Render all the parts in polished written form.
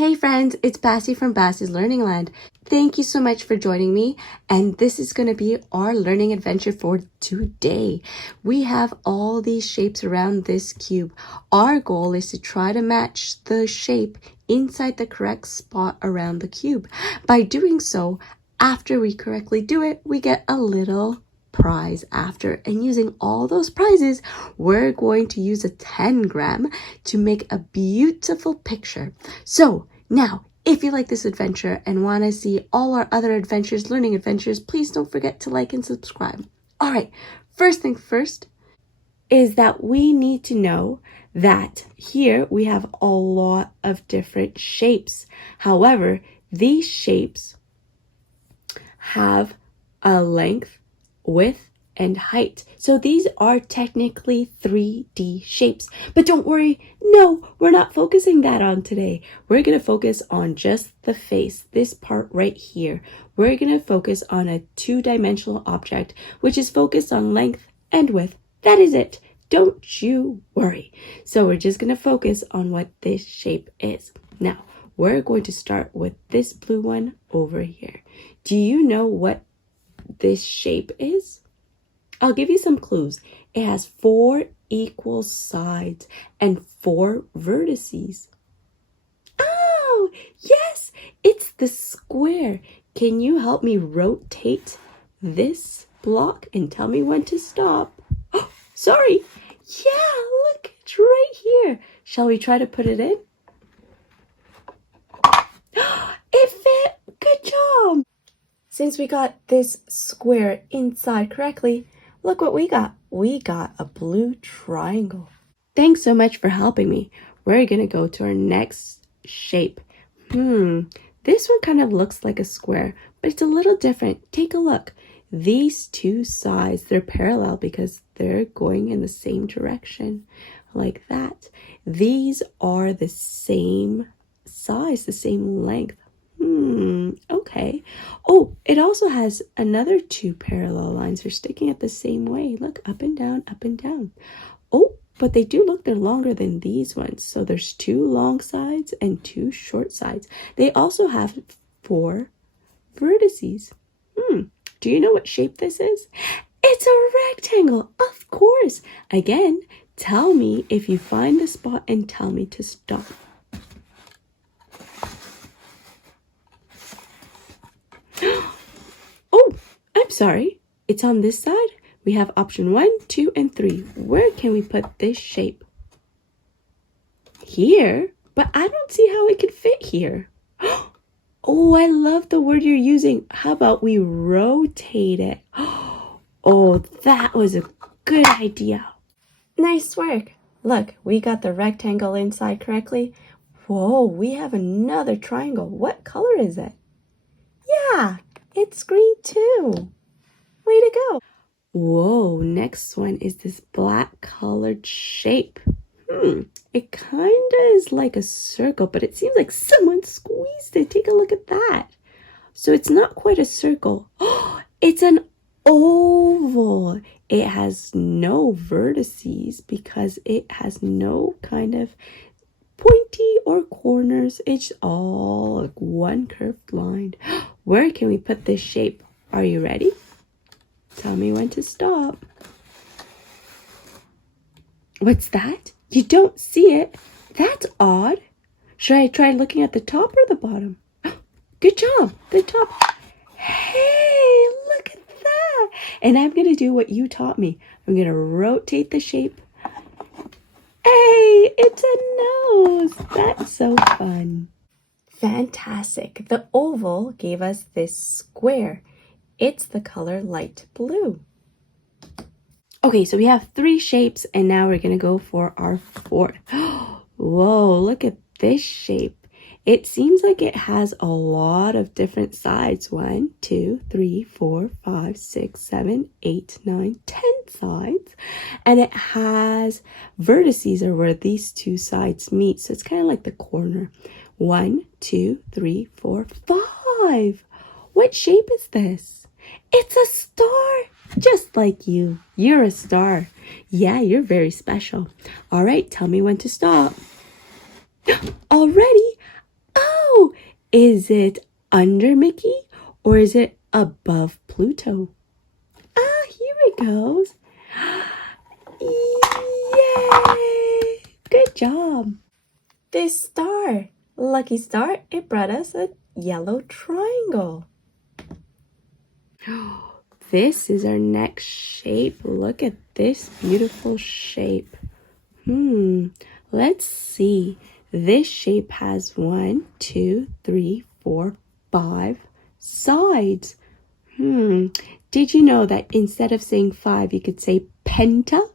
Hey friends, it's Bacis from Bacis Learning Land. Thank you so much for joining me, and this is going to be our learning adventure for today. We have all these shapes around this cube. Our goal is to try to match the shape inside the correct spot around the cube. By doing so, after we correctly do it, we get a little prize after, and using all those prizes we're going to use a tangram to make a beautiful picture. So now if you like this adventure and want to see all our other adventures, learning adventures, please don't forget to like and subscribe. All right, first thing first is that we need to know that here we have a lot of different shapes. However, these shapes have a length, width, and height. So these are technically 3D shapes. But don't worry, no, we're not focusing that on today. We're going to focus on just the face, this part right here. We're going to focus on a two-dimensional object, which is focused on length and width. That is it. Don't you worry. So we're just going to focus on what this shape is. Now, we're going to start with this blue one over here. Do you know what this shape is? I'll give you some clues. It has 4 equal sides and 4 vertices. Oh, yes, it's the square. Can you help me rotate this block and tell me when to stop? Oh, sorry. Yeah, look, it's right here. Shall we try to put it in? It fit. Good job. Since we got this square inside correctly, look what we got. We got a blue triangle. Thanks so much for helping me. We're going to go to our next shape. This one kind of looks like a square, but it's a little different. Take a look. These two sides, they're parallel because they're going in the same direction, like that. These are the same size, the same length. Okay. Oh, it also has another 2 parallel lines. They're sticking it the same way. Look, up and down, up and down. Oh, but they do look, they're longer than these ones. So there's 2 long sides and 2 short sides. They also have 4 vertices. Do you know what shape this is? It's a rectangle, of course. Again, tell me if you find the spot and tell me to stop. Oh, I'm sorry. It's on this side. We have option 1, 2, and 3. Where can we put this shape? Here, but I don't see how it could fit here. Oh, I love the word you're using. How about we rotate it? Oh, that was a good idea. Nice work. Look, we got the rectangle inside correctly. Whoa, we have another triangle. What color is it? Yeah, it's green too. Way to go. Whoa, next one is this black colored shape. It kind of is like a circle, but it seems like someone squeezed it. Take a look at that. So it's not quite a circle. Oh, it's an oval. It has no vertices because it has no kind of pointy or corners. It's all like one curved line. Where can we put this shape? Are you ready? Tell me when to stop. What's that? You don't see it? That's odd. Should I try looking at the top or the bottom? Good job. The top. Hey, look at that. And I'm going to do what you taught me. I'm going to rotate the shape. Hey, it's a nose. That's so fun. Fantastic. The oval gave us this square. It's the color light blue. Okay, so we have 3 shapes, and now we're going to go for our 4th. Whoa, look at this shape. It seems like it has a lot of different sides. 1, 2, 3, 4, 5, 6, 7, 8, 9, 10 sides. And it has vertices are where these 2 sides meet. So it's kind of like the corner. 1, 2, 3, 4, 5. What shape is this? It's a star, just like you. You're a star. Yeah, you're very special. All right, tell me when to stop. Already? Oh, Oh, is it under Mickey or is it above Pluto? Ah, here it goes. Yay! Good job. This star, lucky star, it brought us a yellow triangle. This is our next shape. Look at this beautiful shape. Let's see. This shape has 1, 2, 3, 4, 5 sides. Did you know that instead of saying 5, you could say penta?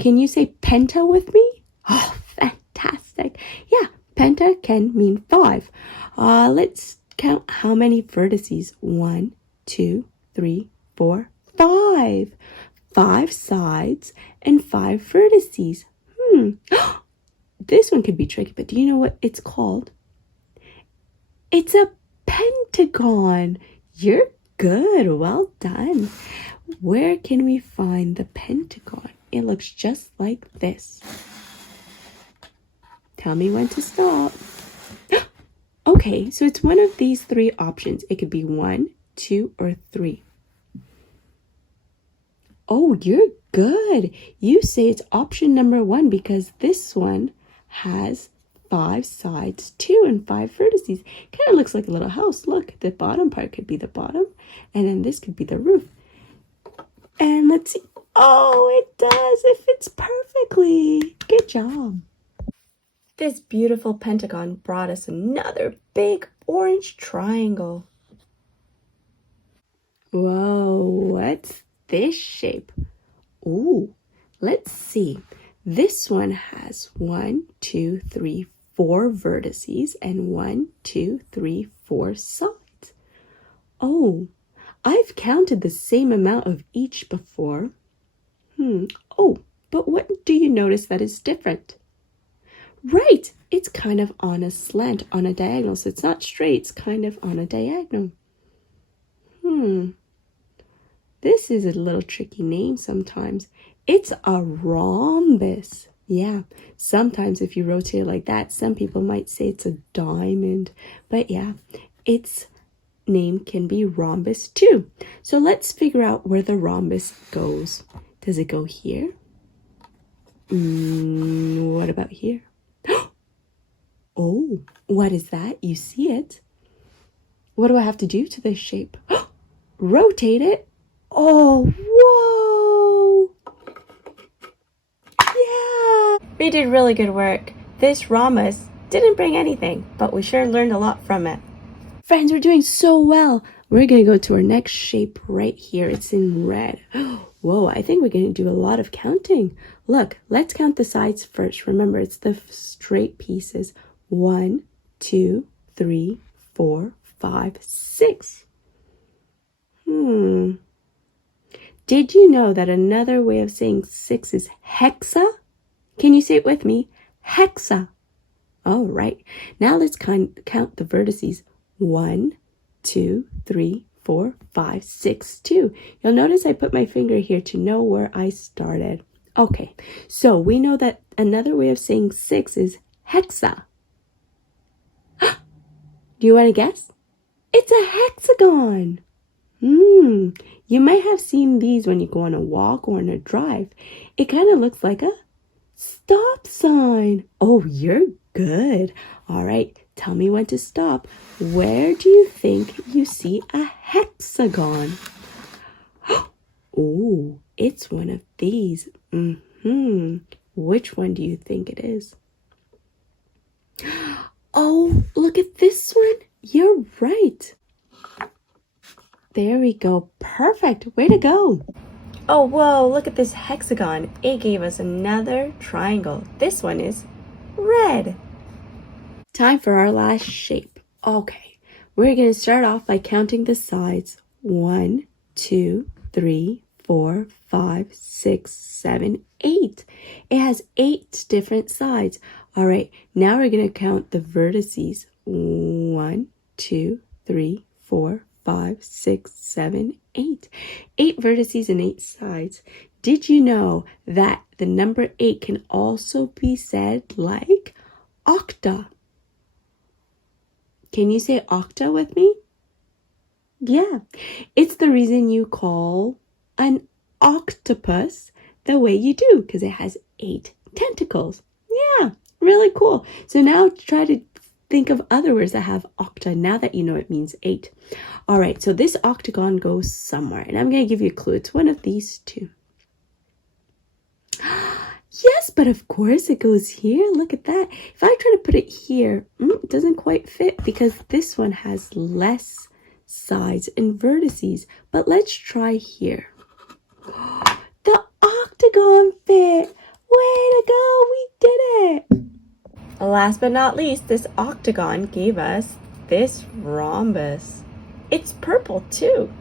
Can you say penta with me? Oh, fantastic. Yeah, penta can mean 5. Let's count how many vertices. 1, 2, 3, 4, 5. 5 sides and 5 vertices. This one could be tricky, but do you know what it's called? It's a pentagon. You're good. Well done. Where can we find the pentagon? It looks just like this. Tell me when to stop. Okay, so it's one of these 3 options. It could be 1, 2, or 3. Oh, you're good. You say it's option number 1 because this one has 5 sides too and 5 vertices. Kind of looks like a little house. Look, the bottom part could be the bottom and then this could be the roof. And let's see. Oh, it does. It fits perfectly. Good job. This beautiful pentagon brought us another big orange triangle. Whoa, what's this shape? Ooh, let's see. This one has 1, 2, 3, 4 vertices and 1, 2, 3, 4 sides. Oh, I've counted the same amount of each before. Oh, but what do you notice that is different? Right, it's kind of on a slant, on a diagonal. So it's not straight, it's kind of on a diagonal. This is a little tricky name sometimes. It's a rhombus. Yeah, sometimes if you rotate it like that, some people might say it's a diamond. But yeah, its name can be rhombus too. So let's figure out where the rhombus goes. Does it go here? What about here? Oh, what is that? You see it. What do I have to do to this shape? Rotate it. Oh, whoa! Yeah! We did really good work. This rhombus didn't bring anything, but we sure learned a lot from it. Friends, we're doing so well. We're going to go to our next shape right here. It's in red. Whoa, I think we're going to do a lot of counting. Look, let's count the sides first. Remember, it's the straight pieces. 1, 2, 3, 4, 5, 6. Did you know that another way of saying 6 is hexa? Can you say it with me? Hexa. All right. Now let's count the vertices. 1, 2, 3, 4, 5, 6, 2. You'll notice I put my finger here to know where I started. Okay, so we know that another way of saying 6 is hexa. Do you want to guess? It's a hexagon. You might have seen these when you go on a walk or on a drive. It kind of looks like a stop sign. Oh, you're good. All right, tell me when to stop. Where do you think you see a hexagon? Oh, it's one of these. Which one do you think it is? Oh, look at this one. You're right. There we go. Perfect. Way to go. Oh, whoa, look at this hexagon. It gave us another triangle. This one is red. Time for our last shape. Okay, we're going to start off by counting the sides. 1, 2, 3, 4, 5, 6, 7, 8. It has 8 different sides. All right, now we're going to count the vertices. 1, 2, 3, 4, 5, 6, 7, 8. 8 vertices and 8 sides. Did you know that the number 8 can also be said like octa? Can you say octa with me? Yeah, it's the reason you call an octopus the way you do, because it has 8 tentacles. Yeah, really cool. So now try to think of other words that have octa now that you know it means 8. All right, so this octagon goes somewhere, and I'm going to give you a clue. It's one of these two. Yes, but of course it goes here. Look at that. If I try to put it here, it doesn't quite fit because this one has less sides and vertices. But let's try here. The octagon fit. Way to go. We did it. Last but not least, this octagon gave us this rhombus. It's purple too.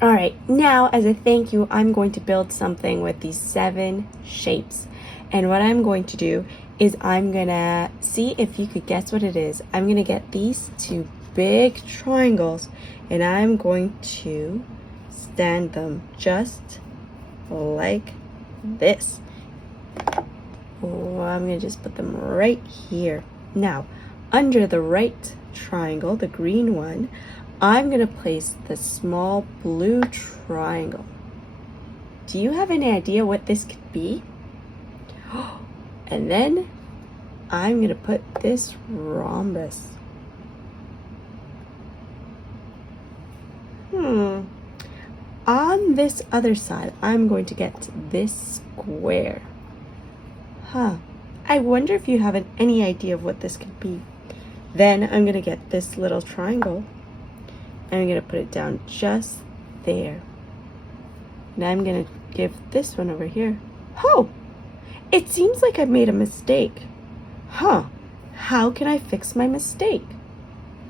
All right, now as a thank you, I'm going to build something with these 7 shapes. And what I'm going to do is I'm gonna see if you could guess what it is. I'm gonna get these 2 big triangles and I'm going to stand them just like this. Oh, I'm gonna just put them right here. Now, under the right triangle, the green one, I'm going to place the small blue triangle. Do you have any idea what this could be? And then I'm going to put this rhombus. On this other side, I'm going to get this square. I wonder if you have any idea of what this could be. Then I'm going to get this little triangle. I'm going to put it down just there. Now I'm going to give this one over here. Oh, it seems like I've made a mistake. How can I fix my mistake?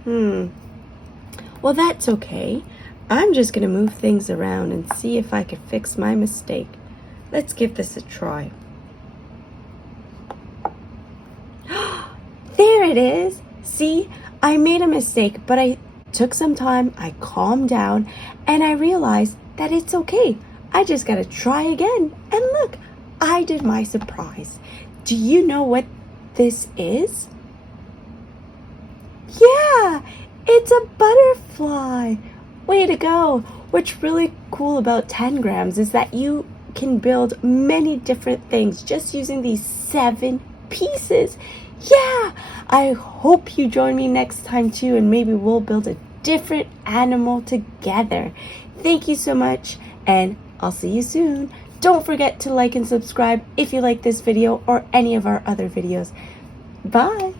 Well, that's okay. I'm just going to move things around and see if I can fix my mistake. Let's give this a try. There it is. See, I made a mistake, but I took some time, I calmed down, and I realized that it's okay. I just gotta try again. And look, I did my surprise. Do you know what this is? Yeah, it's a butterfly. Way to go. What's really cool about Tangrams is that you can build many different things just using these 7 pieces. Yeah, I hope you join me next time too, and maybe we'll build a different animal together. Thank you so much, and I'll see you soon. Don't forget to like and subscribe if you like this video or any of our other videos. Bye.